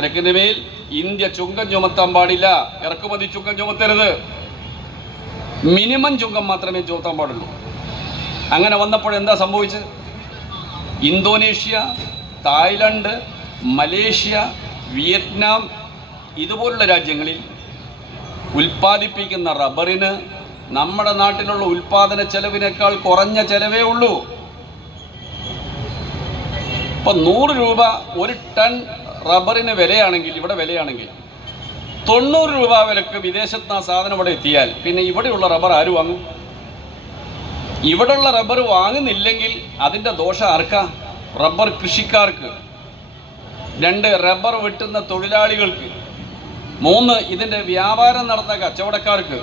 ചരക്കിന് മേൽ ഇന്ത്യ ചുങ്കം ചുമത്താൻ പാടില്ല. ഇറക്കുമതി ചുങ്കം ചുമത്തരുത്. മിനിമം ചുങ്കം മാത്രമേ ചുമത്താൻ പാടുള്ളൂ. അങ്ങനെ വന്നപ്പോൾ എന്താ സംഭവിച്ചത്? ഇന്തോനേഷ്യ തായ്ലൻഡ് മലേഷ്യ വിയറ്റ്നാം ഇതുപോലുള്ള രാജ്യങ്ങളിൽ ഉൽപ്പാദിപ്പിക്കുന്ന റബ്ബറിന് നമ്മുടെ നാട്ടിലുള്ള ഉൽപ്പാദന ചെലവിനേക്കാൾ കുറഞ്ഞ ചെലവേ ഉള്ളൂ. ഇപ്പം നൂറ് രൂപ ഒരു ടൺ റബ്ബറിന് വിലയാണെങ്കിൽ ഇവിടെ വിലയാണെങ്കിൽ തൊണ്ണൂറ് രൂപ വിലക്ക് വിദേശത്ത് ആ സാധനം ഇവിടെ എത്തിയാൽ പിന്നെ ഇവിടെയുള്ള റബ്ബർ ആര് വാങ്ങും? ഇവിടെയുള്ള റബ്ബർ വാങ്ങുന്നില്ലെങ്കിൽ അതിന്റെ ദോഷം ആർക്കാ? റബ്ബർ കൃഷിക്കാർക്ക്. രണ്ട് റബ്ബർ വെട്ടുന്ന തൊഴിലാളികൾക്ക്. മൂന്ന് ഇതിന്റെ വ്യാപാരം നടത്തുന്ന കച്ചവടക്കാർക്ക്.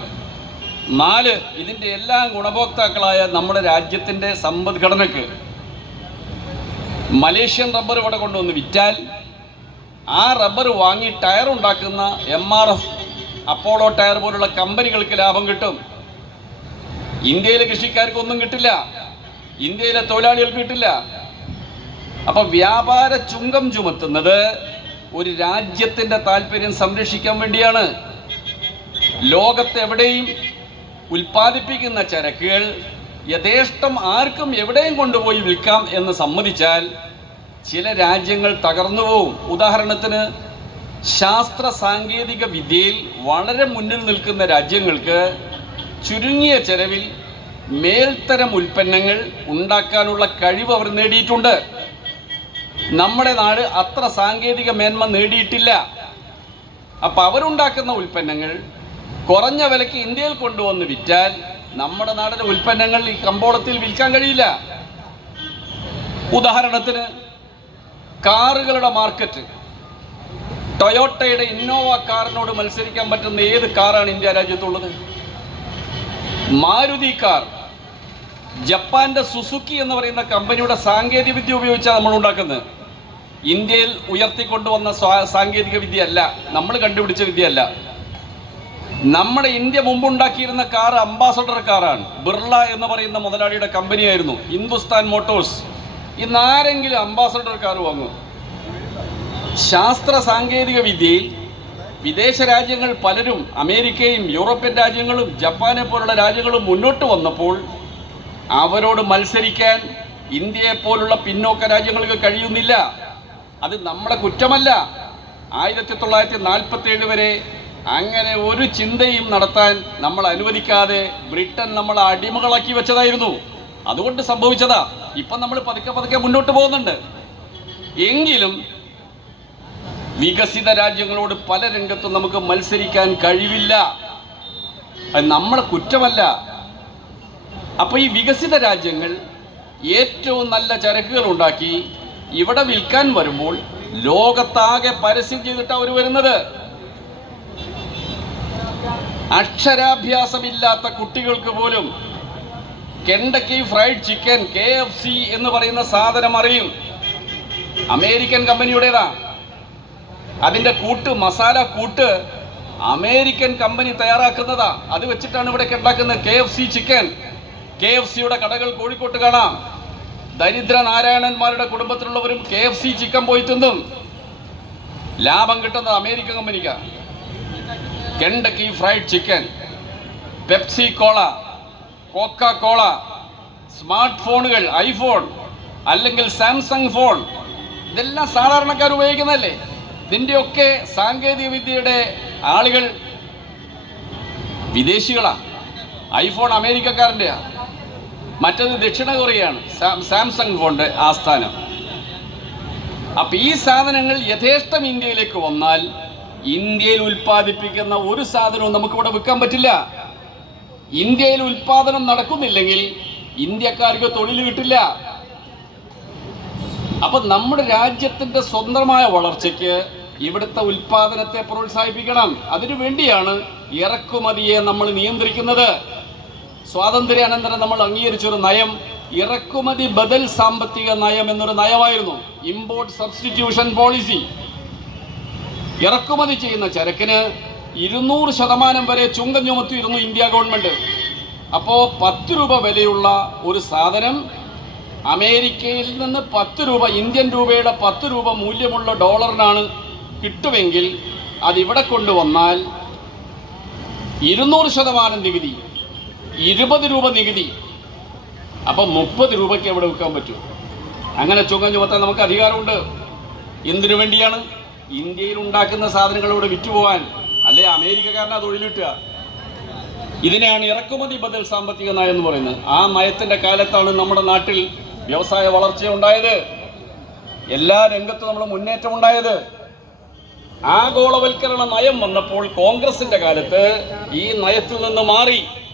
നാല് ഇതിന്റെ എല്ലാ ഗുണഭോക്താക്കളായ നമ്മുടെ രാജ്യത്തിന്റെ സമ്പദ്ഘടനയ്ക്ക് മലേഷ്യൻ റബ്ബർ ഇവിടെ കൊണ്ടുവന്ന് വിറ്റാൽ ആ റബ്ബർ വാങ്ങി ടയർ ഉണ്ടാക്കുന്ന M R F Apollo tyre പോലുള്ള കമ്പനികൾക്ക് ലാഭം കിട്ടും. ഇന്ത്യയിലെ കൃഷിക്കാർക്ക് ഒന്നും കിട്ടില്ല. ഇന്ത്യയിലെ തൊഴിലാളികൾക്ക് കിട്ടില്ല. അപ്പൊ വ്യാപാര ചുങ്കം ചുമത്തുന്നത് ഒരു രാജ്യത്തിന്റെ താല്പര്യം സംരക്ഷിക്കാൻ വേണ്ടിയാണ്. ലോകത്തെവിടെയും ഉൽപ്പാദിപ്പിക്കുന്ന ചരക്കുകൾ യഥേഷ്ടം ആർക്കും എവിടെയും കൊണ്ടുപോയി വിൽക്കാം എന്ന് സമ്മതിച്ചാൽ ചില രാജ്യങ്ങൾ തകർന്നു പോവും. ഉദാഹരണത്തിന് ശാസ്ത്ര സാങ്കേതിക വിദ്യയിൽ വളരെ മുന്നിൽ നിൽക്കുന്ന രാജ്യങ്ങൾക്ക് ചുരുങ്ങിയ ചെലവിൽ മേൽത്തരം ഉൽപ്പന്നങ്ങൾ ഉണ്ടാക്കാനുള്ള കഴിവ് അവർ നേടിയിട്ടുണ്ട്. നമ്മുടെ നാട് അത്ര സാങ്കേതിക മേന്മ നേടിയിട്ടില്ല. അപ്പോൾ അവരുണ്ടാക്കുന്ന ഉൽപ്പന്നങ്ങൾ കുറഞ്ഞ വിലയ്ക്ക് ഇന്ത്യയിൽ കൊണ്ടുവന്ന് വിറ്റാൽ നമ്മുടെ നാടിന്റെ ഉൽപ്പന്നങ്ങൾ ഈ കമ്പോളത്തിൽ വിൽക്കാൻ കഴിയില്ല. ഉദാഹരണത്തിന് കാറുകളുടെ മാർക്കറ്റ്. ടൊയോട്ടയുടെ ഇന്നോവ കാറിനോട് മത്സരിക്കാൻ പറ്റുന്ന ഏത് കാറാണ് ഇന്ത്യ രാജ്യത്തുള്ളത്? മാരുതി കാർ. ജപ്പാന്റെ സുസുക്കി എന്ന് പറയുന്ന കമ്പനിയുടെ സാങ്കേതിക വിദ്യ ഉപയോഗിച്ചാണ് നമ്മൾ ഉണ്ടാക്കുന്നത്. ഇന്ത്യയിൽ ഉയർത്തിക്കൊണ്ടുവന്ന സാങ്കേതിക വിദ്യയല്ല. നമ്മൾ കണ്ടുപിടിച്ച വിദ്യയല്ല. നമ്മുടെ ഇന്ത്യ മുമ്പുണ്ടാക്കിയിരുന്ന കാർ അംബാസഡർ കാറാണ്. ബിർള എന്ന് പറയുന്ന മുതലാളിയുടെ കമ്പനിയായിരുന്നു. ഹിന്ദുസ്ഥാൻ മോട്ടോഴ്സ്. ഇന്ന് ആരെങ്കിലും അംബാസഡർ കാർ വാങ്ങും ശാസ്ത്ര സാങ്കേതിക വിദ്യയിൽ വിദേശ രാജ്യങ്ങൾ പലരും അമേരിക്കയും യൂറോപ്യൻ രാജ്യങ്ങളും ജപ്പാനെ പോലുള്ള രാജ്യങ്ങളും മുന്നോട്ട് വന്നപ്പോൾ അവരോട് മത്സരിക്കാൻ ഇന്ത്യയെ പോലുള്ള പിന്നോക്ക രാജ്യങ്ങൾക്ക് കഴിയുന്നില്ല. അത് നമ്മുടെ കുറ്റമല്ല. ആയിരത്തി തൊള്ളായിരത്തി നാൽപ്പത്തി ഏഴ് വരെ അങ്ങനെ ഒരു ചിന്തയും നടത്താൻ നമ്മൾ അനുവദിക്കാതെ ബ്രിട്ടൻ നമ്മളെ അടിമകളാക്കി വെച്ചതായിരുന്നു. അതുകൊണ്ട് സംഭവിച്ചതാ. ഇപ്പം നമ്മൾ പതുക്കെ പതുക്കെ മുന്നോട്ട് പോകുന്നുണ്ട്. എങ്കിലും വികസിത രാജ്യങ്ങളോട് പല രംഗത്തും നമുക്ക് മത്സരിക്കാൻ കഴിവില്ല. അത് നമ്മളെ കുറ്റമല്ല. അപ്പോൾ ഈ വികസിത രാജ്യങ്ങൾ ഏറ്റവും നല്ല ചരക്കുകൾ ഉണ്ടാക്കി ഇവിടെ വിൽക്കാൻ വരുമ്പോൾ ലോകത്താകെ പരസ്യം ചെയ്തിട്ടാണ് അവർ വരുന്നത്. അക്ഷരാഭ്യാസമില്ലാത്ത കുട്ടികൾക്ക് പോലും Kentucky fried chicken K F C എന്ന് പറയുന്ന സാധനം അറിയും. അമേരിക്കൻ കമ്പനിയുടേതാ. അതിന്റെ കൂട്ട് മസാല കൂട്ട് അമേരിക്കൻ കമ്പനി തയ്യാറാക്കുന്നതാ. അത് വെച്ചിട്ടാണ് ഇവിടെ ഉണ്ടാക്കുന്നത് K F C chicken K F സിയുടെ കടകൾ കോഴിക്കോട്ട് കാണാം. ദരിദ്ര നാരായണന്മാരുടെ കുടുംബത്തിലുള്ളവരും കെ എഫ് സി ചിക്കൻ പോയി തിന്നും. ലാഭം കിട്ടുന്നത് American കമ്പനിക്കാണ് Kentucky fried chicken Pepsi cola coca cola smart ഫോണുകൾ ഐഫോൺ അല്ലെങ്കിൽ സാംസങ് ഫോൺ ഇതെല്ലാം സാധാരണക്കാർ ഉപയോഗിക്കുന്നതല്ലേ? ഇതിന്റെയൊക്കെ സാങ്കേതിക വിദ്യയുടെ ആളുകൾ വിദേശികളാ. ഐഫോൺ അമേരിക്കക്കാരന്റെയാ. മറ്റത് ദക്ഷിണ കൊറിയയാണ്. സാംസങ് ഫോണിന്റെ ആസ്ഥാനം. അപ്പം ഈ സാധനങ്ങൾ യഥേഷ്ടം ഇന്ത്യയിലേക്ക് വന്നാൽ ഇന്ത്യയിൽ ഉൽപ്പാദിപ്പിക്കുന്ന ഒരു സാധനവും നമുക്കിവിടെ വിൽക്കാൻ പറ്റില്ല. ഇന്ത്യയിൽ ഉൽപാദനം നടക്കുന്നില്ലെങ്കിൽ ഇന്ത്യക്കാർക്ക് തൊഴിൽ കിട്ടില്ല. അപ്പൊ നമ്മുടെ രാജ്യത്തിന്റെ സ്വന്തമായ വളർച്ചയ്ക്ക് ഇവിടുത്തെ ഉൽപാദനത്തെ പ്രോത്സാഹിപ്പിക്കണം. അതിനു വേണ്ടിയാണ് ഇറക്കുമതിയെ നമ്മൾ നിയന്ത്രിക്കുന്നത്. സ്വാതന്ത്ര്യാനന്തരം നമ്മൾ അംഗീകരിച്ചൊരു നയം ഇറക്കുമതി ബദൽ സാമ്പത്തിക നയം എന്നൊരു നയമായിരുന്നു. ഇമ്പോർട്ട് സബ്സ്റ്റിറ്റ്യൂഷൻ പോളിസി ഇറക്കുമതി ചെയ്യുന്ന ചരക്കിന് ഇരുന്നൂറ് ശതമാനം വരെ ചുങ്കം ചുമത്തിയിരുന്നു ഇന്ത്യ ഗവൺമെന്റ്. അപ്പോൾ പത്ത് രൂപ വിലയുള്ള ഒരു സാധനം അമേരിക്കയിൽ നിന്ന് പത്ത് രൂപ ഇന്ത്യൻ രൂപയുടെ പത്ത് രൂപ മൂല്യമുള്ള ഡോളറിനാണ് കിട്ടുമെങ്കിൽ അതിവിടെ കൊണ്ടുവന്നാൽ ഇരുന്നൂറ് ശതമാനം നികുതി ഇരുപത് രൂപ നികുതി. അപ്പം മുപ്പത് രൂപയ്ക്ക് എവിടെ വിൽക്കാൻ പറ്റൂ. അങ്ങനെ ചുങ്കം ചുമത്താൻ നമുക്ക് അധികാരമുണ്ട്. എന്തിനു വേണ്ടിയാണ്? ഇന്ത്യയിൽ ഉണ്ടാക്കുന്ന സാധനങ്ങൾ ഇവിടെ വിറ്റുപോകാൻ അല്ലെ അമേരിക്കക്കാരനാ തൊഴിൽ കിട്ടുക ഇതിനെയാണ് ഇറക്കുമതി ബദൽ സാമ്പത്തിക നയം എന്ന് പറയുന്നത്. ആ നയത്തിന്റെ കാലത്താണ് നമ്മുടെ നാട്ടിൽ വ്യവസായ വളർച്ച ഉണ്ടായത്. എല്ലാ രംഗത്തും നമ്മൾ മുന്നേറ്റം ഉണ്ടായത്. ആഗോളവൽക്കരണ നയം വന്നപ്പോൾ കോൺഗ്രസിന്റെ കാലത്ത് ഈ നയത്തിൽ നിന്ന് മാറി.